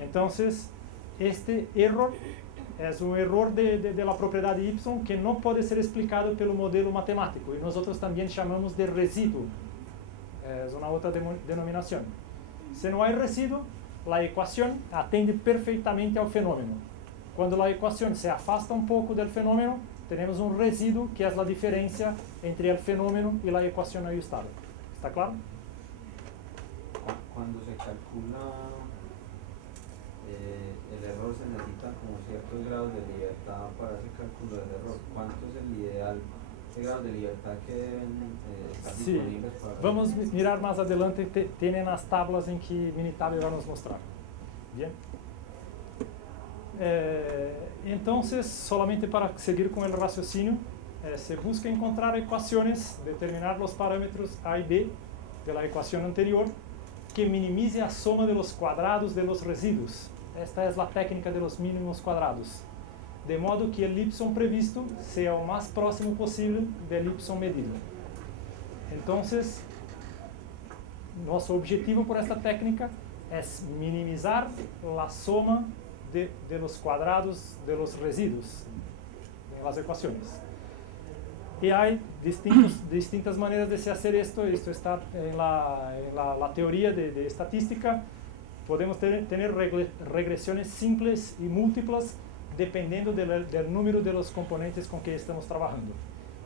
Entonces, este error es un error de la propiedad y que no puede ser explicado pelo modelo matemático, y nosotros también llamamos de residuo. Es una otra denominación. Si no hay residuo, la ecuación atiende perfectamente al fenómeno. Cuando la ecuación se afasta un poco del fenómeno, tenemos un residuo que es la diferencia entre el fenómeno y la ecuación ajustada. ¿Está claro? Cuando se calcula el error, se necesitan como ciertos grados de libertad para ese cálculo del error. ¿Cuánto es el ideal de grados de libertad que deben estar disponibles para? Vamos a mirar más adelante, tienen las tablas en que Minitab va a nos mostrar. Bien. Entonces, solamente para seguir con el raciocinio, se busca encontrar ecuaciones, determinar los parámetros A y B de la ecuación anterior, que minimice a soma de los cuadrados de los residuos. Esta es la técnica de los mínimos cuadrados. De modo que el y previsto sea o más próximo posible del y medido. Entonces, nuestro objetivo por esta técnica es minimizar la soma de los cuadrados de los residuos en las ecuaciones. Y hay distintas maneras de se hacer esto. Esto está en la teoría de estadística. Podemos tener regresiones simples y múltiples dependiendo del número de los componentes con que estamos trabajando.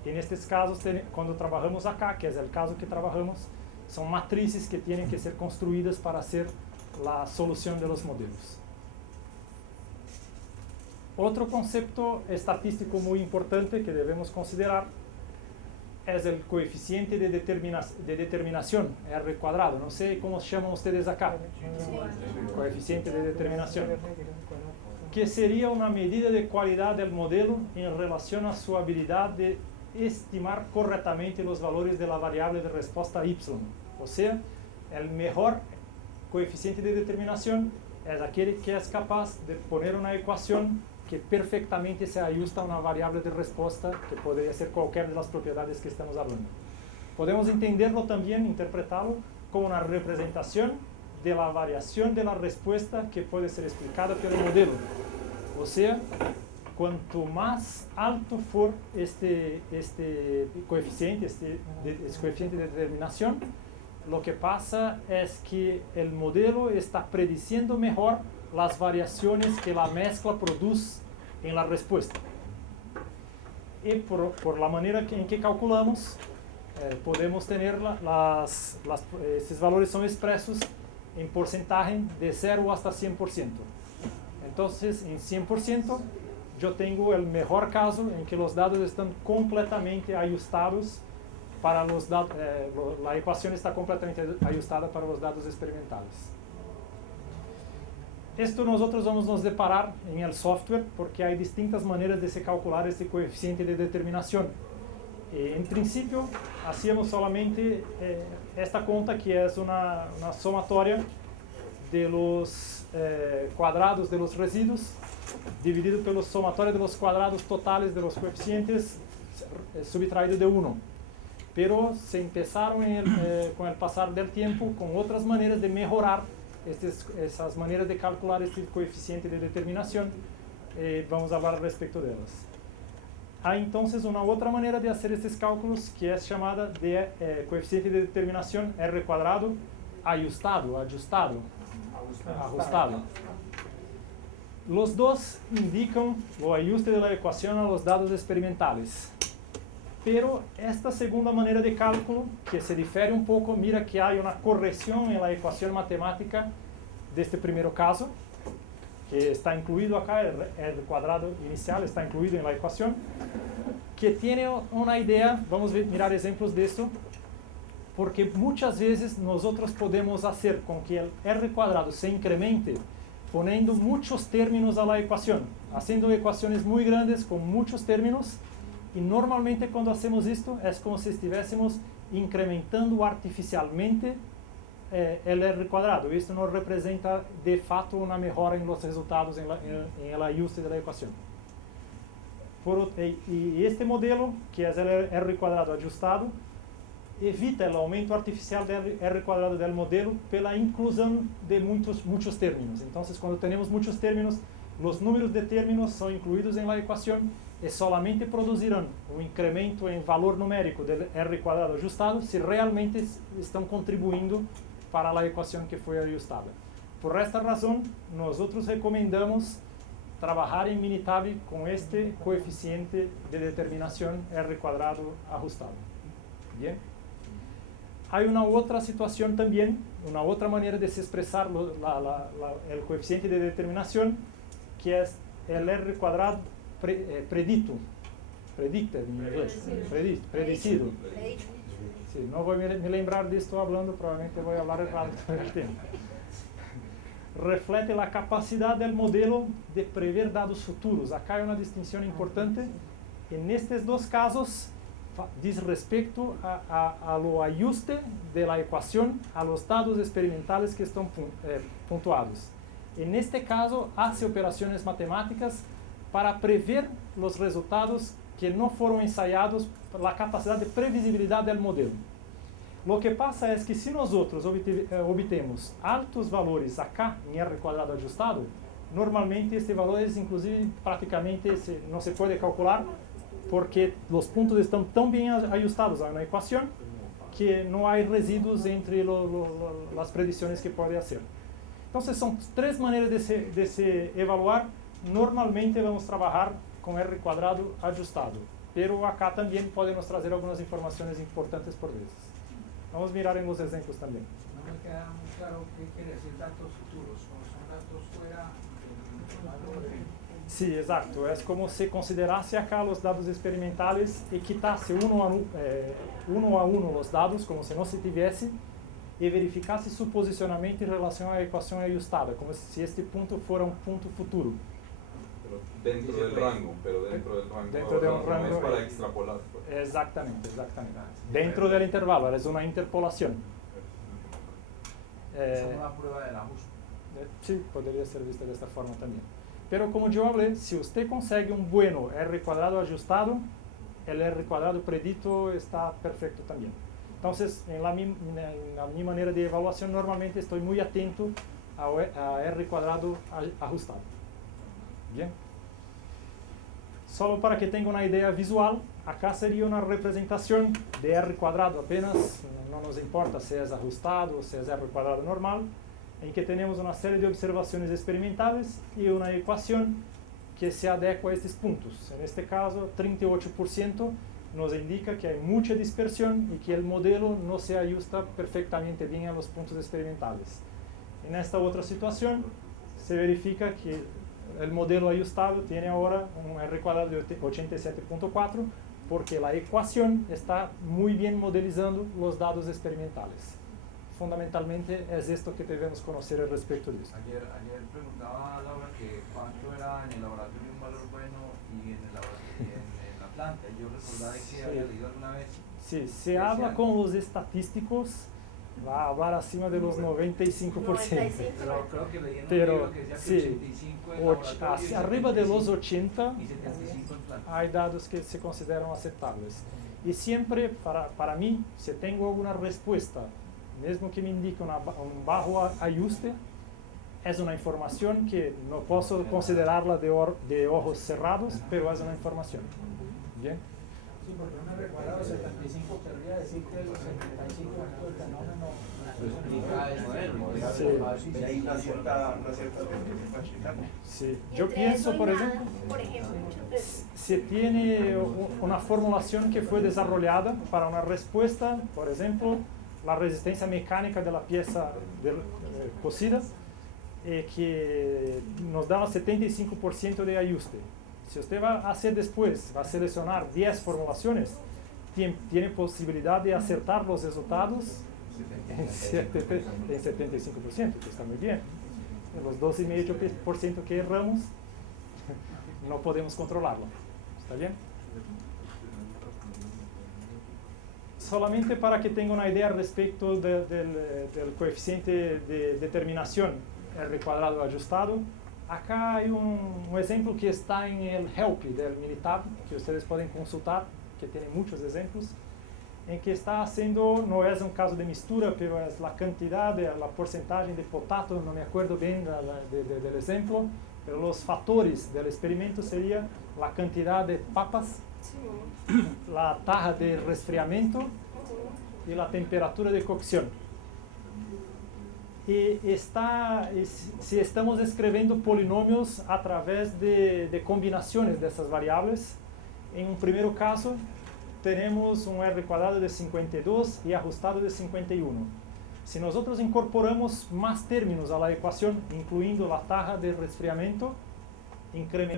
En estos casos, cuando trabajamos acá, que es el caso que trabajamos, son matrices que tienen que ser construidas para hacer la solución de los modelos. Otro concepto estadístico muy importante que debemos considerar es el coeficiente de determinación, R cuadrado. No sé cómo se llaman ustedes acá. Coeficiente de determinación. Que sería una medida de calidad del modelo en relación a su habilidad de estimar correctamente los valores de la variable de respuesta y. O sea, el mejor coeficiente de determinación es aquel que es capaz de poner una ecuación que perfectamente se ajusta a una variable de respuesta que podría ser cualquier de las propiedades que estamos hablando. Podemos entenderlo también, interpretarlo como una representación de la variación de la respuesta que puede ser explicada por el modelo. O sea, cuanto más alto for este coeficiente, coeficiente de determinación, lo que pasa es que el modelo está prediciendo mejor las variaciones que la mezcla produce en la respuesta. Y por la manera en que calculamos, podemos tener estos valores son expresos en porcentaje de 0 hasta 100%. Entonces, en 100%, yo tengo el mejor caso en que los datos están completamente ajustados para los datos, la ecuación está completamente ajustada para los datos experimentales. Esto nosotros vamos a nos deparar en el software porque hay distintas maneras de se calcular este coeficiente de determinación. En principio, hacíamos solamente esta conta que es una somatoria de los cuadrados de los residuos dividido pelo somatorio de los cuadrados totales de los coeficientes subtraído de 1. Pero se empezaron con el pasar del tiempo con otras maneras de mejorar esas maneras de calcular este coeficiente de determinación. Vamos a hablar respecto de ellas. Hay entonces una otra manera de hacer estos cálculos que es llamada de coeficiente de determinación R cuadrado ajustado. Los dos indican el ajuste de la ecuación a los datos experimentales. Pero esta segunda manera de cálculo, que se difiere un poco, mira que hay una corrección en la ecuación matemática de este primer caso, que está incluido acá, el cuadrado inicial está incluido en la ecuación, que tiene una idea. Vamos a mirar ejemplos de esto, porque muchas veces nosotros podemos hacer con que el R cuadrado se incremente poniendo muchos términos a la ecuación, haciendo ecuaciones muy grandes con muchos términos. Y normalmente cuando hacemos esto es como si estuviésemos incrementando artificialmente el R cuadrado. Esto no representa de facto una mejora en los resultados en el ajuste de la ecuación. Y este modelo, que es el R cuadrado ajustado, evita el aumento artificial de R cuadrado del modelo pela inclusión de muchos términos. Entonces, cuando tenemos muchos términos, los números de términos son incluidos en la ecuación y solamente producirán un incremento en valor numérico del R cuadrado ajustado si realmente están contribuyendo para la ecuación que fue ajustada. Por esta razón, nosotros recomendamos trabajar en Minitab con este coeficiente de determinación R cuadrado ajustado. Bien. Hay una otra situación también, una otra manera de se expresar el coeficiente de determinación, que es el R cuadrado predicted en inglés, predecido. Sí, no voy a me lembrar de esto hablando, probablemente voy a hablar errado todo el tiempo. Reflete la capacidad del modelo de prever dados futuros. Acá hay una distinción importante. En estos dos casos, dice respecto a lo ajuste de la ecuación a los dados experimentales que están puntuados. En este caso, hace operaciones matemáticas para prever los resultados que no fueron ensayados, la capacidad de previsibilidad del modelo. Lo que pasa es que si nosotros obtenemos altos valores acá en R cuadrado ajustado, normalmente este valor es inclusive prácticamente no se puede calcular porque los puntos están tan bien ajustados a una ecuación que no hay residuos entre las predicciones que puede hacer. Entonces son tres maneras de se evaluar. Normalmente vamos a trabajar con R cuadrado ajustado, pero acá también podemos traer algunas informaciones importantes por veces. Vamos a mirar en los ejemplos también. No me queda muy claro qué quiere decir datos futuros, o son datos fuera del modelo. Sí, exacto. Es como si considerase acá los dados experimentales y quitase uno a uno los dados, como si no se tuviese, y verificase su posicionamiento en relación a la ecuación ajustada, como si este punto fuera un punto futuro. Dentro del rango, pero dentro del rango. Dentro de un rango. No es para extrapolar. Pues. Exactamente. Dentro del intervalo, es una interpolación. Es una prueba del ajuste. Sí, podría ser vista de esta forma también. Pero como yo hablé, si usted consigue un bueno R cuadrado ajustado, el R cuadrado predicto está perfecto también. Entonces, en mi manera de evaluación, normalmente estoy muy atento a R cuadrado ajustado. Bien. Solo para que tenga una idea visual, acá sería una representación de R cuadrado apenas, no nos importa si es ajustado o si es R cuadrado normal, en que tenemos una serie de observaciones experimentales y una ecuación que se adecua a estos puntos. En este caso, 38% nos indica que hay mucha dispersión y que el modelo no se ajusta perfectamente bien a los puntos experimentales. En esta otra situación, se verifica que el modelo ajustado tiene ahora un R cuadrado de 87.4 porque la ecuación está muy bien modelizando los dados experimentales. Fundamentalmente es esto que debemos conocer al respecto de esto. Ayer preguntaba a Laura que cuánto era en el laboratorio un valor bueno y en la planta. Yo recordaba que había leído alguna vez. Sí, se habla con los estadísticos, va a hablar acima de los 95%. Pero creo que leí en un Pero libro que decía que sí, 85 en laboratorio hacia arriba de los 80 y 75 en planta. hay datos que se consideran aceptables. Y siempre, para mí, si tengo alguna respuesta, mesmo que me indique un bajo ajuste, es una información que no puedo considerarla de ojos cerrados, pero es una información. Bien. Sí, porque me recuerdo 75 querría decir que el 75 del fenómeno Sí. Hay una cierta especificidad. Sí. Yo pienso, por ejemplo, si tiene una formulación que fue desarrollada para una respuesta, por ejemplo, la resistencia mecánica de la pieza cosida, que nos daba 75% de ajuste. Si usted va a hacer después, va a seleccionar 10 formulaciones, tiene posibilidad de acertar los resultados en 75%, que está muy bien. En los 12,5% que erramos, no podemos controlarlo. ¿Está bien? Solamente para que tenga una idea respecto del coeficiente de determinación R cuadrado ajustado, acá hay un ejemplo que está en el help del Minitab, que ustedes pueden consultar, que tiene muchos ejemplos. en que está haciendo, no es un caso de mistura, pero es la cantidad, la porcentaje de potato, no me acuerdo bien del ejemplo, pero los factores del experimento sería la cantidad de papas, la taja de resfriamiento y la temperatura de cocción. Y si estamos escribiendo polinomios a través de combinaciones de esas variables, en un primer caso tenemos un r cuadrado de 52 y ajustado de 51. Si nosotros incorporamos más términos a la ecuación, incluyendo la taja de resfriamiento, incrementamos